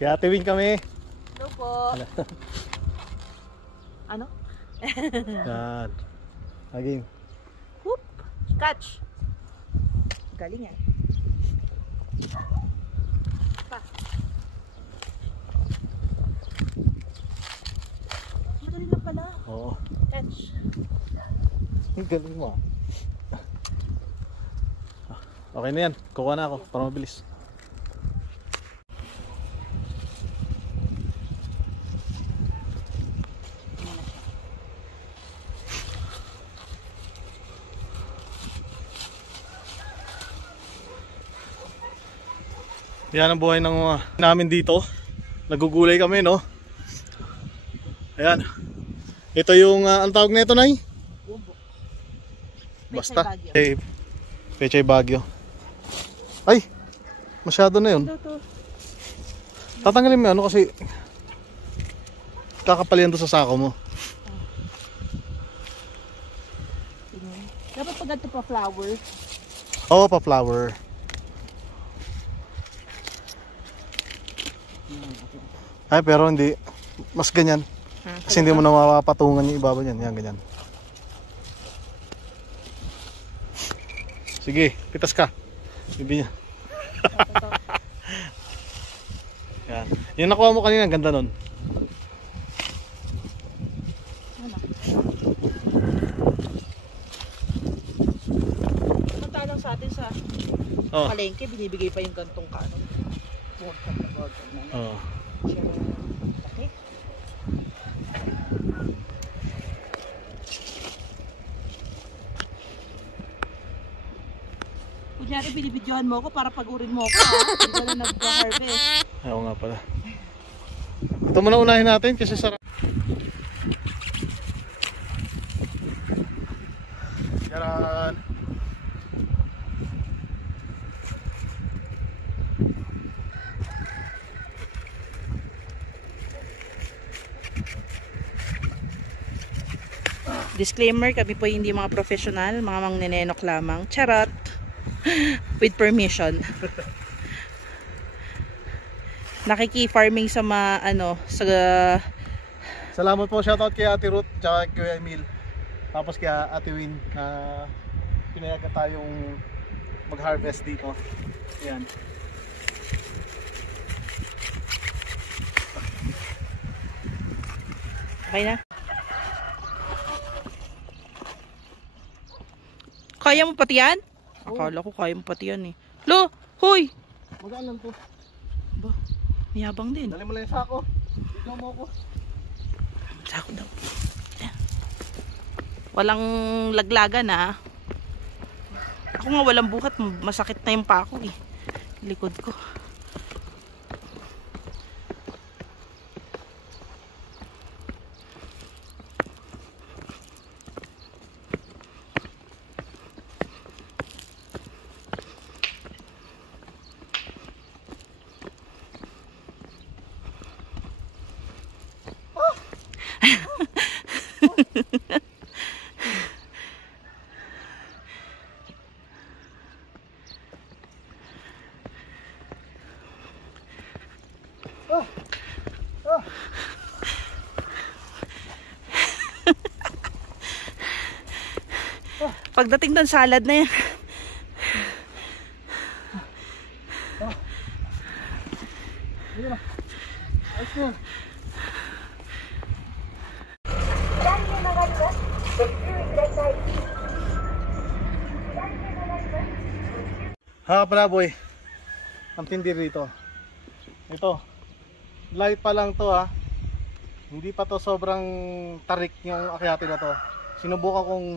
Kaya Ate Win kami. Hello po. Ano? Yan. Again. Whoop. Catch. Galing yan. Pa. Madali lang pala. Oo. Catch. Galing mo. Okay na yan. Kukuha na ako para mabilis. Yan ang buhay ng namin dito. Nagugulay kami, no? Ayan. Ito yung ang tawag nito, Nay? Bumbo. Basta. Pechay Bagyo. Ay! Masyado na yun. Tatanggalin mo ano kasi kakapal yan doon sa sako mo. Dapat pag ganito pa flower. Oo, pa flower. Ay, pero hindi. Mas ganyan. Kasi hindi mo na mapapatungan yung ibaba niyan. Yan, ganyan. Sige, pitas ka. Bibi niya. Yan. Yung nakuha mo kanina, ganda nun. Samantalang sa atin sa palengke, binibigay pa yung gantong kanon. Oo. Okay. Kunyari binibidyohan mo ako para pag-urin mo ako ha. Hindi na nag-harvest. Oo nga pala. Ito muna unahin natin kasi sarap. Yaran. Disclaimer, kami po hindi mga professional, mga mangnenenok lamang. Charot! With permission. Nakiki-farming sa Salamat po, shoutout kay Ate Ruth tsaka kay Emil. Tapos kay Ate Win na pinayagan tayong mag-harvest dito. Ayan. Okay na. Kaya mo pati yan? Akala ko kaya mo pati yan eh. Lo! Hoy! Magaan lang to. Ba, mayabang din. Dali mo lang yung sako. Ikaw mo ako. Sako daw. Walang laglagan ah. Ako nga walang buhat. Masakit na yung pako eh. Likod ko. Pagdating ng salad na yan. Ha pala boy. Ang tindi rito. Ito. Light pa lang to ha. Hindi pa to sobrang tarik yung akyate na to. Sinubukan kong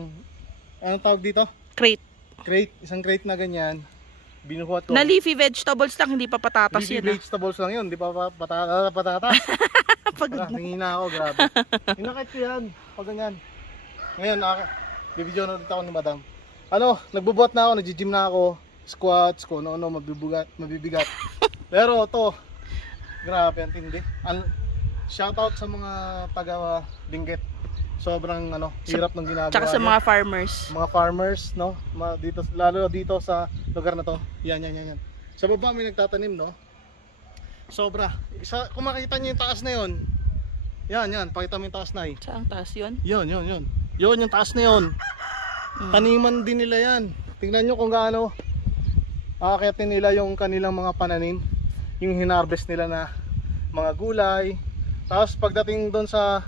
anong tawag dito? Crate. Crate, isang crate na ganyan. Binuhat ko. Na leafy vegetables lang, hindi pa patatas leafy yun. vegetables lang yun, hindi pa patatas. Pagod na. Nangihina ako, grabe. Hinakit ko yan, pag ganyan. Ngayon, bibidyo na ulit ako ni madam. Ano, nagbubuhat na ako, nag-gym na ako. Squats, kung ano, mabibigat. Pero to, grabe, ang tindi. Shoutout sa mga taga Benguet. Sobrang hirap ng ginagawa. Tsaka sa mga farmers. Mga farmers, no? Dito, lalo dito sa lugar na to. Yan. Sa baba may nagtatanim, no? Sobra. Kung makita nyo yung taas na yun, yan, pakita mo yung taas na Saan taas yun? Yun yung taas na yun. Taniman din nila yan. Tingnan nyo kung gaano aakyatin nila yung kanilang mga pananim, yung hinarvest nila na mga gulay. Tapos pagdating doon sa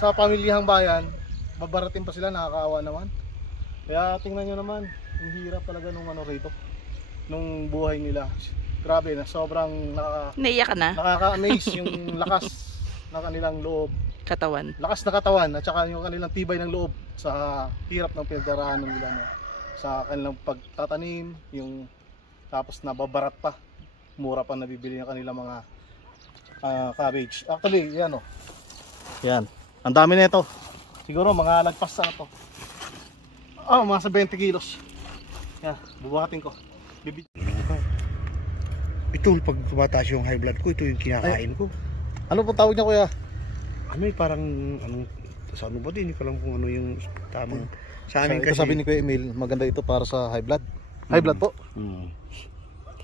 pamilyang bayan, babarating pa sila, nakakaawa naman. Kaya tingnan nyo naman, ang hirap talaga nung rito, nung buhay nila. Grabe na, sobrang Naiyak ka na? nakaka-amaze yung lakas ng kanilang loob. Katawan. Lakas na katawan at saka yung kanilang tibay ng loob sa hirap ng pinagdaraanan nila, no? Sa kanilang pagtatanim, yung tapos nababarat pa, mura pa nabibili ng kanilang mga cabbage. Actually, yan o. Yan. Ang dami na ito. Siguro mga lagpas na ito. Mga sa 20 kilos. Yan, bubuhatin ko. Ito, pag tumataas yung high blood ko, ito yung kinakain ko. Ano po tawag niya, kuya? Ano parang, sa ano ba din, hindi ko alam kung ano yung tamang. Sa amin kasi. Sabi ni Kuya Emil, maganda ito para sa high blood. High blood po?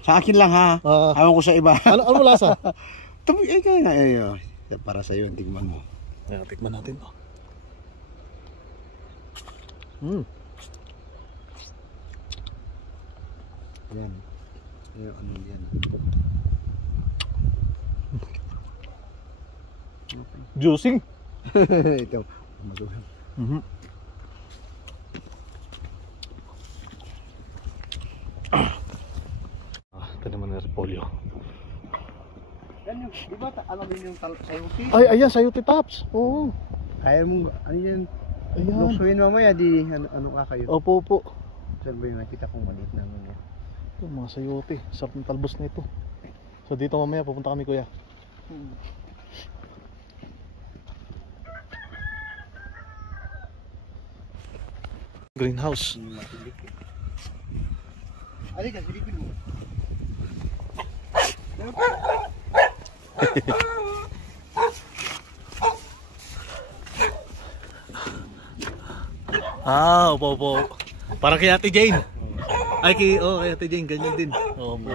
Sa akin lang ha, ayaw ko sa iba. Ano lasa? Kaya na, para sa'yo, tigman mo. Ayan, tikman natin. Yan. Ano yan? Juicing. Ito, magulang. Ito naman na repolyo. Yan yung, di ba alam yung sayuti? Ay, ayan, sayuti tops. Oo. Kaya mo, ano yan? Ayan. Luksuin mamaya, di ano ka kayo? Opo. Saan ba yung nakita kong maliit namin yan? Ito, mga sayuti. Sarap ng talbos na ito. So dito mamaya pupunta kami, kuya. Greenhouse. Alika, silipin mo. Opo. Para kay Ate Jane. Ay, kay Ate Jane, ganyan din. Opo.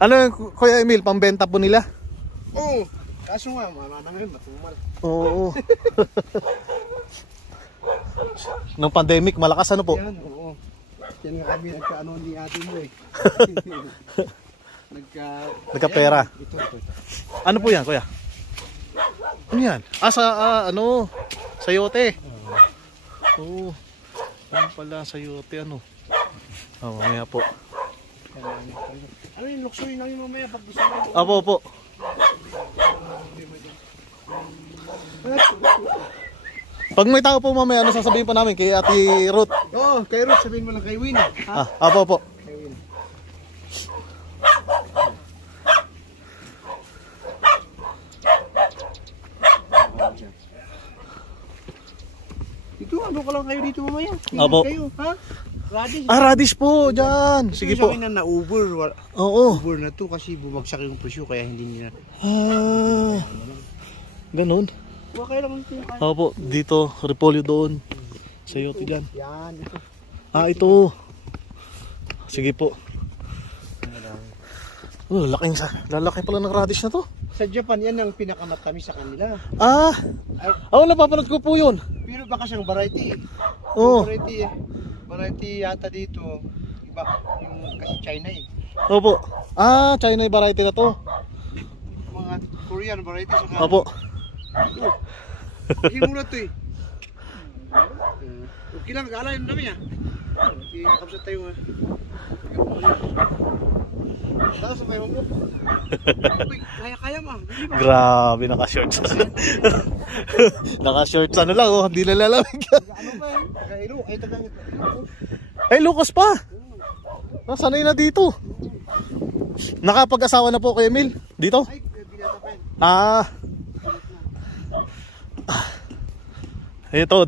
Ano yung Kuya Emil, pambenta po nila? Oo. Kaso nga, wala na ngayon, matumal. Oo. Nung pandemic, malakas ano po? Yan, oo. Yan nga kami nagkaano ni ate mo eh. Nagkapera. Ito. Ano po yan, kuya? Ano yan? Sayote. Oo. Yan pala, sayote, ano? Mamaya po. Ano yung luksuin namin mamaya pag gusto mo? Opo. Pag may tao po mamaya, ano sasabihin po namin kay Ate Ruth? Oo, kay Ruth, sabihin mo lang kay Win. Opo. Kay Win. Ito, ano ka lang kayo dito mamaya? Opo. Kayo, ha? Radish. Radish po, dyan. Sige po. Ito na na-over. Oo. Over na to kasi bumagsak yung presyo kaya hindi nila. Ganun. Huwag kayo lang ito. Opo, dito, repolyo doon. Sayote dyan. Yan, ito. Ito. Sige po. Lalaki pala ng radish na to. Sa Japan, yan ang pinakamatamis sa kanila. Napapanood ko po yun. Pero baka siyang variety. Oo. Variety yata dito. Iba, yung kasi China eh. Opo. China variety na to. Mga Korean variety sa kanila. Opo. Himula to eh. Okay lang, kala yun namin Okay, kapsat tayo nga. Tapos sa tayo mo. Kaya ma. Grabe, naka-shorts. Naka-shorts ano lang, hindi nalalamig. Ano ba yan? Kaya ay tagang Ay, Lucas pa. Sanay na dito. Nakapag-asawa na po kay Emil dito? ay binata pa yan.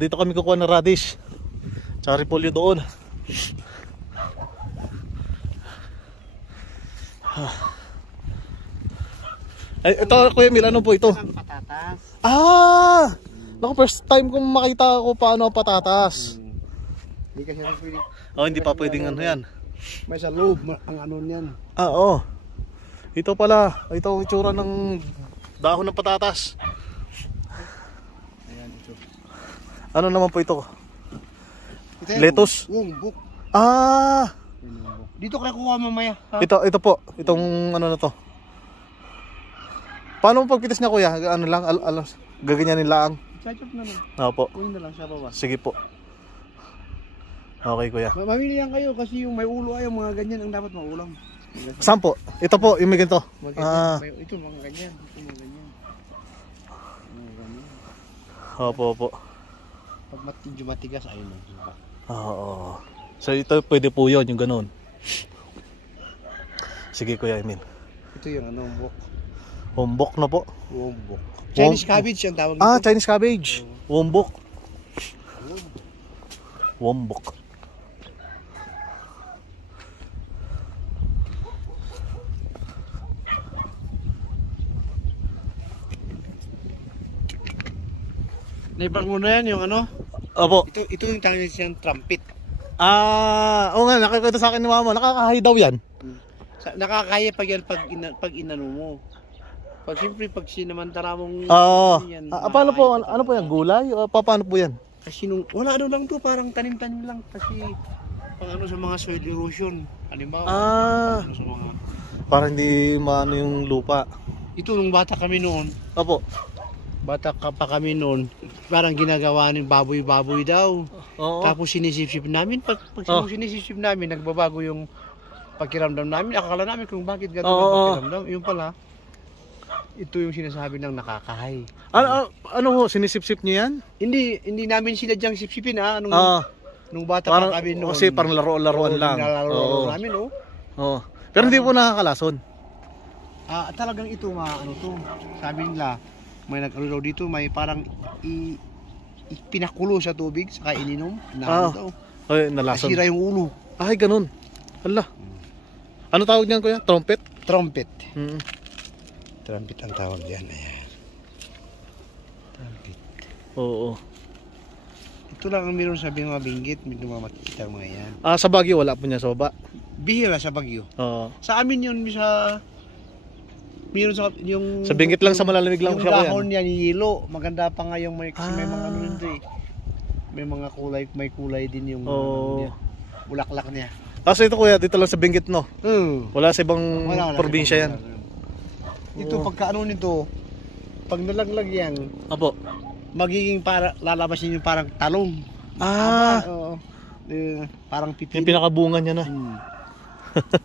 Dito kami kukuha ng radish. Tsaka repolyo doon. Ito Kuya Emil, ano po ito? Patatas. Naku, first time kong makita ko paano patatas. Hindi kasi rin pwede. Hindi pa pwedeng ano yan. May sa loob, ang ano niyan. Ah, oo. Ito pala. Ito ang itsura ng dahon ng patatas. Ayan, ito. Ano naman po ito? Ito yan, Lettuce? Wombok. Ah! Dito ka nakuha mamaya. Ha? Ito po. Itong ano na to. Paano mo pagpitas niya kuya? Ano lang? Gaganyanin lang. Chachop na lang. Opo. Kunin na lang siya baba. Sige po. Okay kuya. Mamili yan kayo kasi yung may ulo ay mga ganyan ang dapat maulam. Saan po? Ito po, yung may ganito. Ito mga ganyan. Ito mga ganyan. Mga ganyan. Opo, opo. Pag medyo matigas, ayun lang. Oo. So ito pwede po yun, yung ganun. Sige kuya Emil. Ito yung ano, wombok. Wombok na po. Wombok. Chinese cabbage ang tawag nito. Ah, Chinese cabbage. Wombok. Wombok. Naibang mo na yan yung ano? Opo. Ito yung tawag siyang trumpet. Ah, oo nga, nakikita sa akin ni mama, nakakahay daw yan. Nakakaya pag yan pag inano mo. Pag siyempre pag sinamantara mong Oo. yan, Paano po, ano po yan, gulay? O paano po yan? kasi nung wala ano lang to, parang tanim-tanim lang kasi pang ano sa mga soil erosion. Halimbawa, ano sa mga Para hindi maano yung lupa. ito nung bata kami noon, Opo. bata pa kami noon, parang ginagawa ng baboy-baboy daw. Oo. Tapos sinisip-sip namin, pag sinisip namin, nagbabago yung pakiramdam namin. Akala namin kung bakit ganito ang pakiramdam. Yung pala, ito yung sinasabi ng nakakahay. Ano ho, sinisip-sip niyo yan? Hindi namin sinadyang sip-sipin nung bata Parang, pa kami noon. kasi parang laro-laruan lang. Nilalaro namin, oh. Oo. Pero hindi po nakakalason. Talagang ito, ano to, sabi nila, may nag-ano dito, may parang pinakulo sa tubig, saka ininom, daw. Ay, nalason. Nasira yung ulo. Ay, ganun. Hala. Ano tawag niyan kuya? Trumpet? Trumpet. Mm. Trumpet ang tawag diyan. Ayan. Trumpet. Oo. Ito lang ang meron sabi ng mga binggit, medyo makikita mga yan. Sa Baguio wala po niya sa baba. Bihira sa Baguio. Oo. Sa amin yun meron sa yung Sa binggit lang, sa malalamig lang yung siya kuya. dahon niya yelo. Maganda pa nga yung kasi may mga ano nito eh. May mga kulay, may kulay din yung ano niya. Bulaklak niya. Kaso ito kuya, dito lang sa binggit no. Wala sa ibang Wala, probinsya yan. Ito pagka ano nito, pag nalaglag yan, Apo. magiging lalabas yun yung parang talong. Oo. Parang Yung pipino. pinakabungan niya na.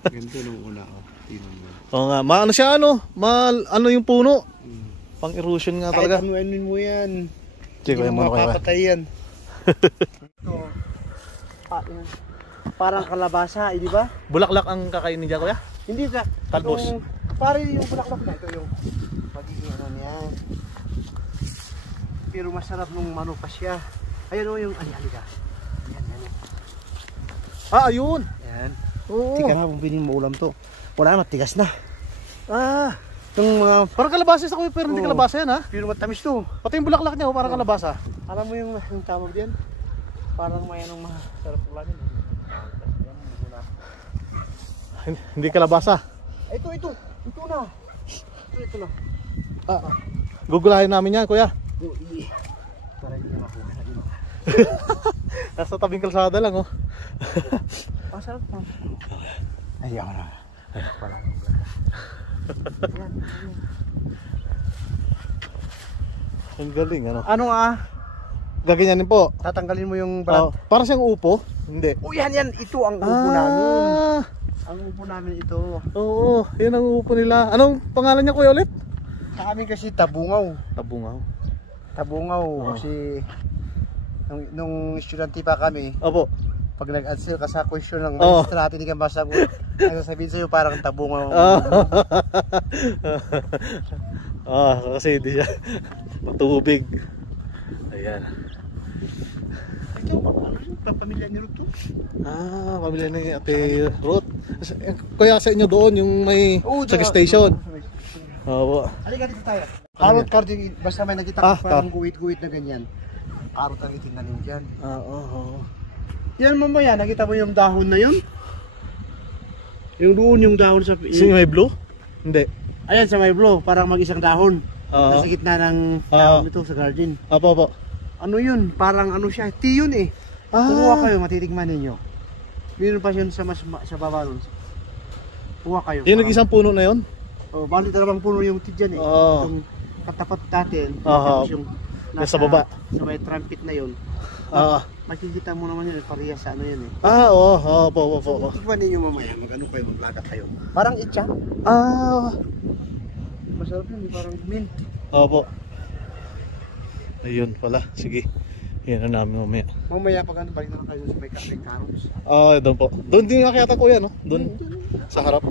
Ganito nung una. Tingnan mo. Oo nga, maano siya ano? Ano yung puno? Pang erosion nga Kahit talaga. ano mo yan. Sige, Hindi mo muna kayo. mapapatay yan. Ito. Parang kalabasa, di ba? Bulaklak ang kakainin niya kuya? Hindi ka. Talbos. Pare yung bulaklak na ito yung magiging ano niya. Pero masarap nung manupas siya. Ayan o yung aliga. Ayan. Ayun. Ayan. Oo. Tika na kung piling mo ulam to. Wala na, matigas na. Itong mga... Parang kalabasa sa kuya, pero hindi kalabasa yan ha? Pero matamis to. Pati yung bulaklak niya, parang kalabasa. Alam mo yung tawag diyan? Parang may anong masarap ulamin. Hindi kalabasa. Ito na. Ito na. Gugulahin namin yan kuya. Para hindi niya makuha. Nasa tabing kalsada lang oh. Masarap pa. Ay, ako na. Ang galing ano. Ano Gaganyanin po. tatanggalin mo yung balat. Para siyang upo. Hindi. Yan. Ito ang upo namin. Ang upo namin ito. Oo, yun ang upo nila. Anong pangalan niya kuya ulit? Sa amin kasi tabungaw. Tabungaw. Kasi nung estudyante pa kami, Opo. pag nag-answer ka sa question ng magistrate, hindi ka masagot. Ang sasabihin sa'yo parang tabungaw. Kasi hindi siya matubig. Ayan. Ito, pamilya ni Ruth. Pamilya ni Ate Ruth. Kaya sa inyo doon yung may sa station. Opo. Halika dito tayo. Karot karting, basta may nakita ko parang guwit-guwit na ganyan. Karot ang itinanim dyan. Oo. Yan mamaya, nakita mo yung dahon na yun? Yung doon yung dahon sa... Sino may blue? Hindi. Ayan sa may blow, parang mag-isang dahon. Oo. Nasa gitna ng dahon ito sa garden. Apo, apo. Ano yun? Parang ano siya? Tea yun eh. Kumuha kayo, matitigman ninyo. Meron pa yun sa baba nun. Kuha kayo. Yung nag-isang puno na yun? Oh, bali dalawang puno yung tea dyan eh. Oo. Itong katapat natin. Oo. Tapos yung Nasa baba. Sa may trumpet na yun. Oo. Makikita mo naman yun, parehas sa ano yun eh. Oo, opo, opo, opo. Tikman ninyo mamaya, mag-ano kayo, maglaga kayo. Parang itcha. Masarap yun, parang mint. Opo. Ayun pala, sige. Yan na namin mamaya. Mamaya pag ano, balik na lang kayo sa may carrots. Doon po. Doon din nakita ko yan, no? Doon, sa harap.